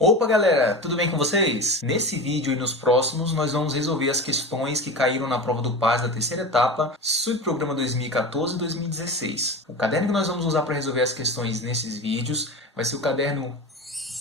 Opa galera, tudo bem com vocês? Nesse vídeo e nos próximos nós vamos resolver as questões que caíram na prova do PAS da terceira etapa, subprograma 2014 e 2016. O caderno que nós vamos usar para resolver as questões nesses vídeos vai ser o caderno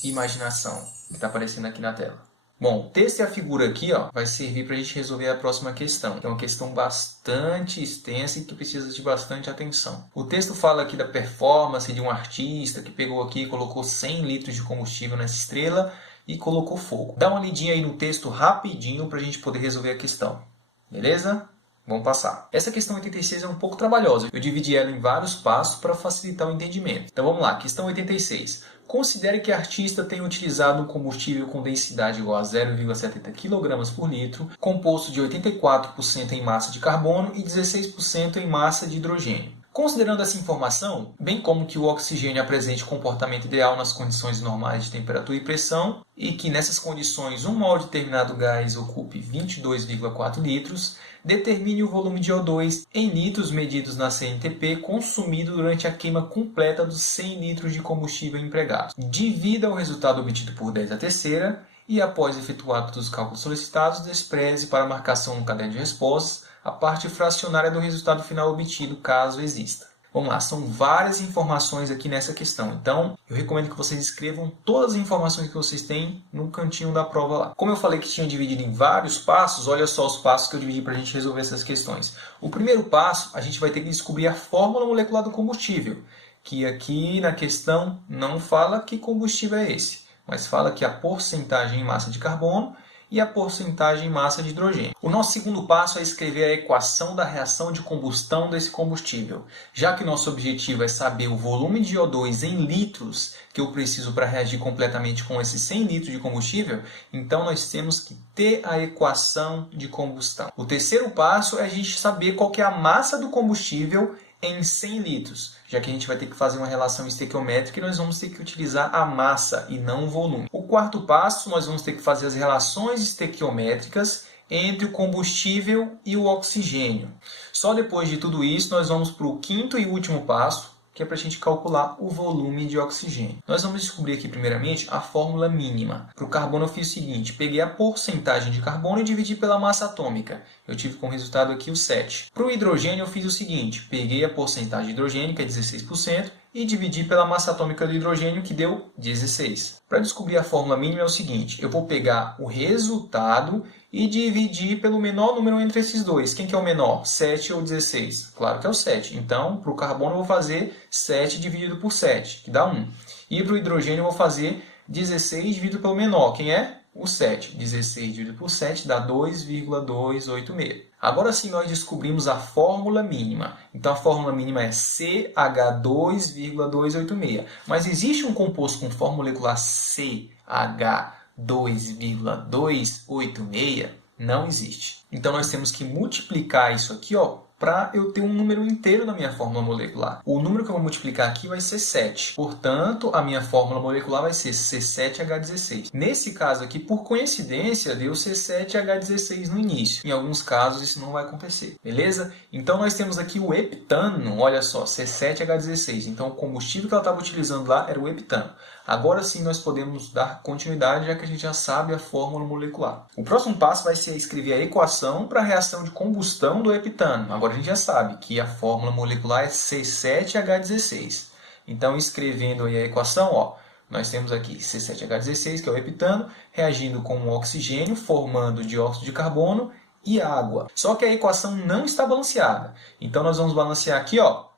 Imaginação, que está aparecendo aqui na tela. Bom, o texto e a figura aqui vai servir para a gente resolver a próxima questão, que é uma questão bastante extensa e que precisa de bastante atenção. O texto fala aqui da performance de um artista que pegou aqui e colocou 100 litros de combustível nessa estrela e colocou fogo. Dá uma lidinha aí no texto rapidinho para a gente poder resolver a questão, beleza? Vamos passar. Essa questão 86 é um pouco trabalhosa. Eu dividi ela em vários passos para facilitar o entendimento. Então vamos lá, questão 86. Considere que a artista tenha utilizado um combustível com densidade igual a 0,70 kg por litro, composto de 84% em massa de carbono e 16% em massa de hidrogênio. Considerando essa informação, bem como que o oxigênio apresente comportamento ideal nas condições normais de temperatura e pressão, e que nessas condições um mol de determinado gás ocupe 22,4 litros, determine o volume de O2 em litros medidos na CNTP consumido durante a queima completa dos 100 litros de combustível empregados. Divida o resultado obtido por 10 à terceira e, após efetuado os cálculos solicitados, despreze para marcação no caderno de respostas a parte fracionária do resultado final obtido, caso exista. Vamos lá, são várias informações aqui nessa questão, então eu recomendo que vocês escrevam todas as informações que vocês têm no cantinho da prova lá. Como eu falei que tinha dividido em vários passos, olha só os passos que eu dividi para a gente resolver essas questões. O primeiro passo, a gente vai ter que descobrir a fórmula molecular do combustível, que aqui na questão não fala que combustível é esse, mas fala que a porcentagem em massa de carbono e a porcentagem em massa de hidrogênio. O nosso segundo passo é escrever a equação da reação de combustão desse combustível. Já que nosso objetivo é saber o volume de O2 em litros que eu preciso para reagir completamente com esses 100 litros de combustível, então nós temos que ter a equação de combustão. O terceiro passo é a gente saber qual que é a massa do combustível em 100 litros, já que a gente vai ter que fazer uma relação estequiométrica e nós vamos ter que utilizar a massa e não o volume. O quarto passo, nós vamos ter que fazer as relações estequiométricas entre o combustível e o oxigênio. Só depois de tudo isso, nós vamos para o quinto e último passo, que é para a gente calcular o volume de oxigênio. Nós vamos descobrir aqui, primeiramente, a fórmula mínima. Para o carbono eu fiz o seguinte, peguei a porcentagem de carbono e dividi pela massa atômica. Eu tive como resultado aqui o 7. Para o hidrogênio eu fiz o seguinte, peguei a porcentagem de hidrogênio, que é 16%, e dividi pela massa atômica do hidrogênio, que deu 16. Para descobrir a fórmula mínima é o seguinte, eu vou pegar o resultado e dividir pelo menor número entre esses dois. Quem que é o menor? 7 ou 16? Claro que é o 7. Então, para o carbono eu vou fazer 7 dividido por 7, que dá 1. E para o hidrogênio eu vou fazer 16 dividido pelo menor. Quem é? O 7. 16 dividido por 7 dá 2,286. Agora sim nós descobrimos a fórmula mínima. Então a fórmula mínima é CH2,286. Mas existe um composto com fórmula molecular CH2,286? Não existe. Então nós temos que multiplicar isso aqui, para eu ter um número inteiro na minha fórmula molecular. O número que eu vou multiplicar aqui vai ser 7. Portanto, a minha fórmula molecular vai ser C7H16. Nesse caso aqui, por coincidência, deu C7H16 no início. Em alguns casos, isso não vai acontecer. Beleza? Então, nós temos aqui o heptano. Olha só, C7H16. Então, o combustível que ela estava utilizando lá era o heptano. Agora sim, nós podemos dar continuidade, já que a gente já sabe a fórmula molecular. O próximo passo vai ser escrever a equação para a reação de combustão do heptano. Agora a gente já sabe que a fórmula molecular é C7H16. Então, escrevendo aí a equação, nós temos aqui C7H16, que é o heptano, reagindo com o oxigênio, formando dióxido de carbono e água. Só que a equação não está balanceada. Então, nós vamos balancear aqui,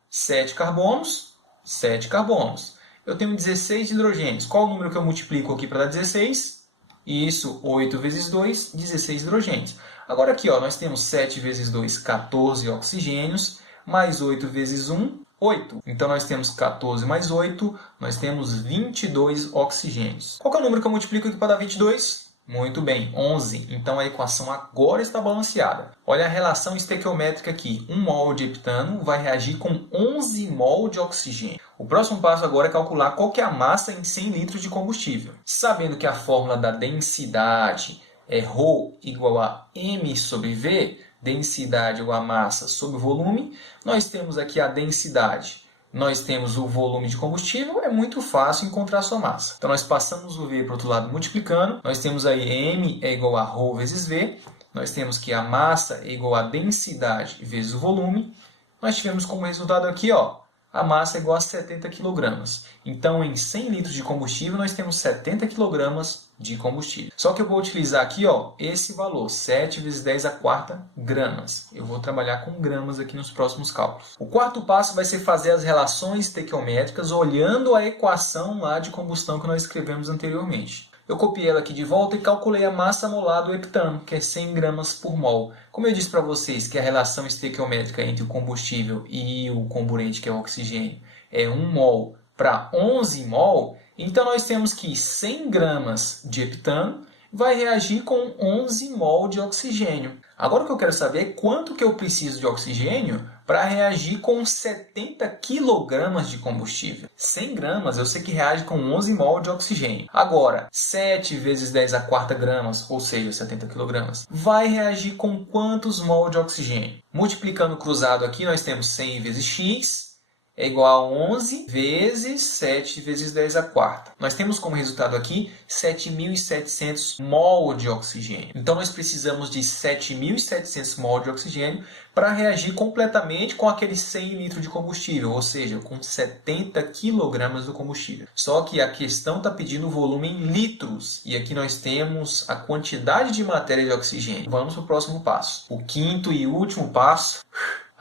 7 carbonos, 7 carbonos. Eu tenho 16 hidrogênios. Qual o número que eu multiplico aqui para dar 16? Isso, 8 vezes 2, 16 hidrogênios. Agora aqui, nós temos 7 vezes 2, 14 oxigênios, mais 8 vezes 1, 8. Então, nós temos 14 mais 8, nós temos 22 oxigênios. Qual que é o número que eu multiplico aqui para dar 22? Muito bem, 11. Então, a equação agora está balanceada. Olha a relação estequiométrica aqui. 1 mol de heptano vai reagir com 11 mol de oxigênio. O próximo passo agora é calcular qual que é a massa em 100 litros de combustível. Sabendo que a fórmula da densidade é ρ igual a m sobre v, densidade igual a massa sobre volume, nós temos aqui a densidade nós temos o volume de combustível, é muito fácil encontrar a sua massa. Então, nós passamos o V para o outro lado multiplicando, nós temos aí M é igual a ρ vezes V, nós temos que a massa é igual a densidade vezes o volume, nós tivemos como resultado aqui, ó, a massa é igual a 70 kg. Então, em 100 litros de combustível, nós temos 70 kg de combustível. Só que eu vou utilizar aqui, ó, esse valor, 7 vezes 10 a quarta gramas. Eu vou trabalhar com gramas aqui nos próximos cálculos. O quarto passo vai ser fazer as relações estequiométricas olhando a equação lá de combustão que nós escrevemos anteriormente. Eu copiei ela aqui de volta e calculei a massa molar do heptano, que é 100 gramas por mol. Como eu disse para vocês que a relação estequiométrica entre o combustível e o comburente, que é o oxigênio, é 1 mol para 11 mol, então nós temos que 100 gramas de heptano vai reagir com 11 mol de oxigênio. Agora o que eu quero saber é quanto que eu preciso de oxigênio para reagir com 70 kg de combustível. 100 gramas eu sei que reage com 11 mol de oxigênio. Agora, 7 vezes 10 a quarta gramas, ou seja, 70 kg, vai reagir com quantos mol de oxigênio? Multiplicando cruzado aqui, nós temos 100 vezes x é igual a 11 vezes 7 vezes 10 a quarta. Nós temos como resultado aqui 7.700 mol de oxigênio. Então, nós precisamos de 7.700 mol de oxigênio para reagir completamente com aqueles 100 litros de combustível, ou seja, com 70 kg do combustível. Só que a questão está pedindo o volume em litros, e aqui nós temos a quantidade de matéria de oxigênio. Vamos para o próximo passo. O quinto e último passo...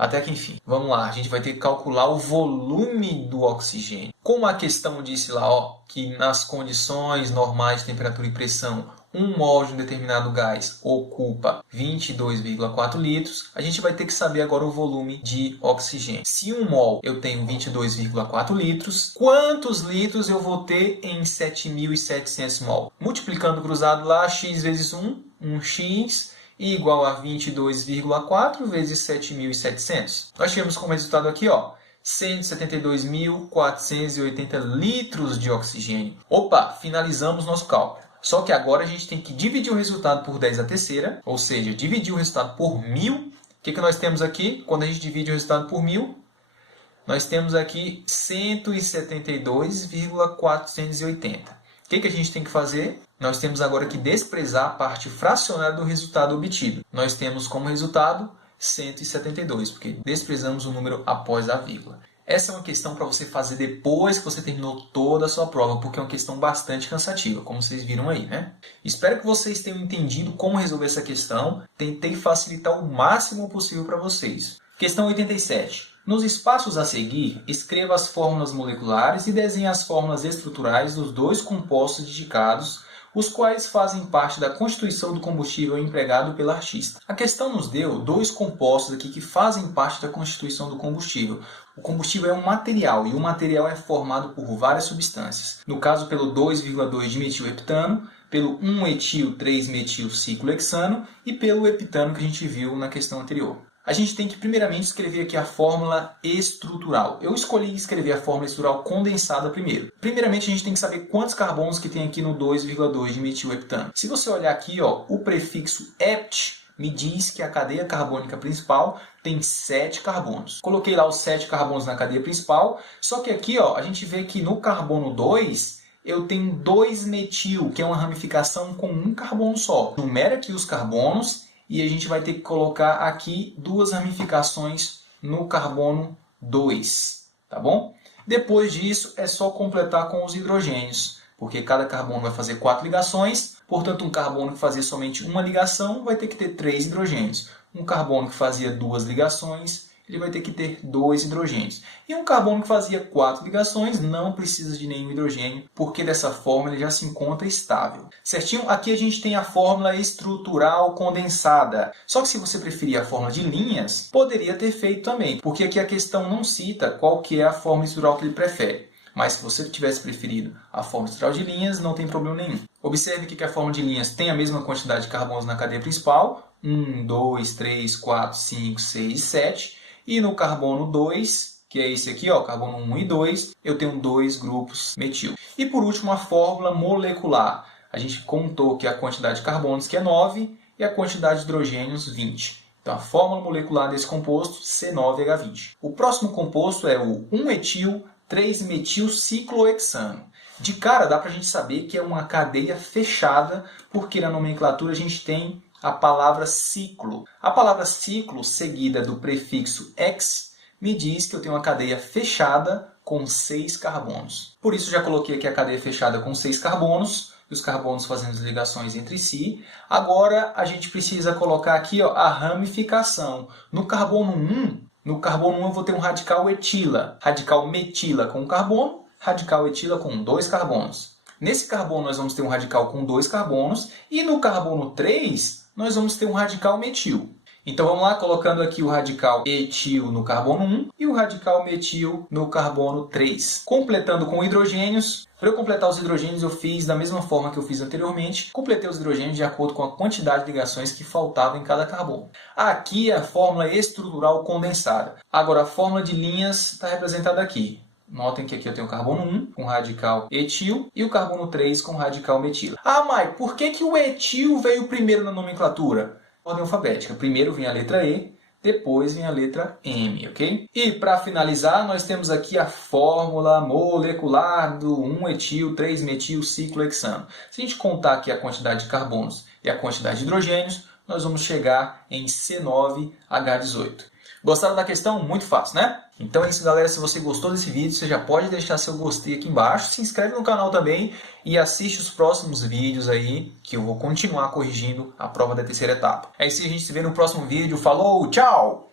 Até que enfim, vamos lá, a gente vai ter que calcular o volume do oxigênio. Como a questão disse lá, ó, que nas condições normais de temperatura e pressão, 1 mol de um determinado gás ocupa 22,4 litros, a gente vai ter que saber agora o volume de oxigênio. Se 1 mol eu tenho 22,4 litros, quantos litros eu vou ter em 7.700 mol? Multiplicando cruzado lá, x vezes 1, 1x... igual a 22,4 vezes 7.700. Nós tivemos como resultado aqui, ó, 172.480 litros de oxigênio. Opa, finalizamos nosso cálculo. Só que agora a gente tem que dividir o resultado por 10 a terceira, ou seja, dividir o resultado por 1.000. O que nós temos aqui? Quando a gente divide o resultado por 1.000, nós temos aqui 172,480. O que a gente tem que fazer? Nós temos agora que desprezar a parte fracionária do resultado obtido. Nós temos como resultado 172, porque desprezamos o número após a vírgula. Essa é uma questão para você fazer depois que você terminou toda a sua prova, porque é uma questão bastante cansativa, como vocês viram aí, né? Espero que vocês tenham entendido como resolver essa questão. Tentei facilitar o máximo possível para vocês. Questão 87. Nos espaços a seguir, escreva as fórmulas moleculares e desenhe as fórmulas estruturais dos dois compostos indicados, os quais fazem parte da constituição do combustível empregado pelo artista. A questão nos deu dois compostos aqui que fazem parte da constituição do combustível. O combustível é um material e o material é formado por várias substâncias. No caso, pelo 2,2-dimetilheptano, pelo 1-etil-3-metil-ciclohexano e pelo heptano que a gente viu na questão anterior. A gente tem que primeiramente escrever aqui a fórmula estrutural. Eu escolhi escrever a fórmula estrutural condensada primeiro. Primeiramente, a gente tem que saber quantos carbonos que tem aqui no 2,2-dimetilheptano. Se você olhar aqui, ó, o prefixo "-ept" me diz que a cadeia carbônica principal tem 7 carbonos. Coloquei lá os 7 carbonos na cadeia principal, só que aqui, ó, a gente vê que no carbono 2 eu tenho 2-metil, que é uma ramificação com um carbono só. Numera aqui os carbonos e a gente vai ter que colocar aqui 2 ramificações no carbono 2, tá bom? Depois disso é só completar com os hidrogênios, porque cada carbono vai fazer 4 ligações, portanto um carbono que fazia somente uma ligação vai ter que ter 3 hidrogênios. Um carbono que fazia 2 ligações, ele vai ter que ter 2 hidrogênios. E um carbono que fazia 4 ligações não precisa de nenhum hidrogênio, porque dessa forma ele já se encontra estável. Certinho? Aqui a gente tem a fórmula estrutural condensada. Só que se você preferir a fórmula de linhas, poderia ter feito também, porque aqui a questão não cita qual que é a fórmula estrutural que ele prefere. Mas se você tivesse preferido a fórmula estrutural de linhas, não tem problema nenhum. Observe que a fórmula de linhas tem a mesma quantidade de carbonos na cadeia principal, 1, 2, 3, 4, 5, 6 e 7. E no carbono 2, que é esse aqui, ó, carbono 1 e 2, eu tenho 2 grupos metil. E por último, a fórmula molecular. A gente contou que a quantidade de carbonos que é 9 e a quantidade de hidrogênios 20. Então, a fórmula molecular desse composto, C9H20. O próximo composto é o 1-etil-3-metilciclohexano. De cara, dá para a gente saber que é uma cadeia fechada, porque na nomenclatura a gente tem a palavra ciclo. A palavra ciclo, seguida do prefixo "ex", me diz que eu tenho uma cadeia fechada com 6 carbonos. Por isso, já coloquei aqui a cadeia fechada com 6 carbonos, e os carbonos fazendo as ligações entre si. Agora, a gente precisa colocar aqui a ramificação. No carbono 1 eu vou ter um radical etila, radical metila com um carbono, radical etila com 2 carbonos. Nesse carbono, nós vamos ter um radical com 2 carbonos, e no carbono 3, nós vamos ter um radical metil. Então vamos lá, colocando aqui o radical etil no carbono 1 e o radical metil no carbono 3. Completando com hidrogênios. Para eu completar os hidrogênios, eu fiz da mesma forma que eu fiz anteriormente. Completei os hidrogênios de acordo com a quantidade de ligações que faltavam em cada carbono. Aqui é a fórmula estrutural condensada. Agora, a fórmula de linhas está representada aqui. Notem que aqui eu tenho o carbono 1 com radical etil e o carbono 3 com radical metila. Ah, Mike, por que o etil veio primeiro na nomenclatura? Ordem alfabética. Primeiro vem a letra E, depois vem a letra M, ok? E para finalizar, nós temos aqui a fórmula molecular do 1-etil-3-metilciclohexano. Se a gente contar aqui a quantidade de carbonos e a quantidade de hidrogênios, nós vamos chegar em C9H18. Gostaram da questão? Muito fácil, né? Então é isso, galera. Se você gostou desse vídeo, você já pode deixar seu gostei aqui embaixo. Se inscreve no canal também e assiste os próximos vídeos aí, que eu vou continuar corrigindo a prova da terceira etapa. É isso aí, a gente se vê no próximo vídeo. Falou, tchau!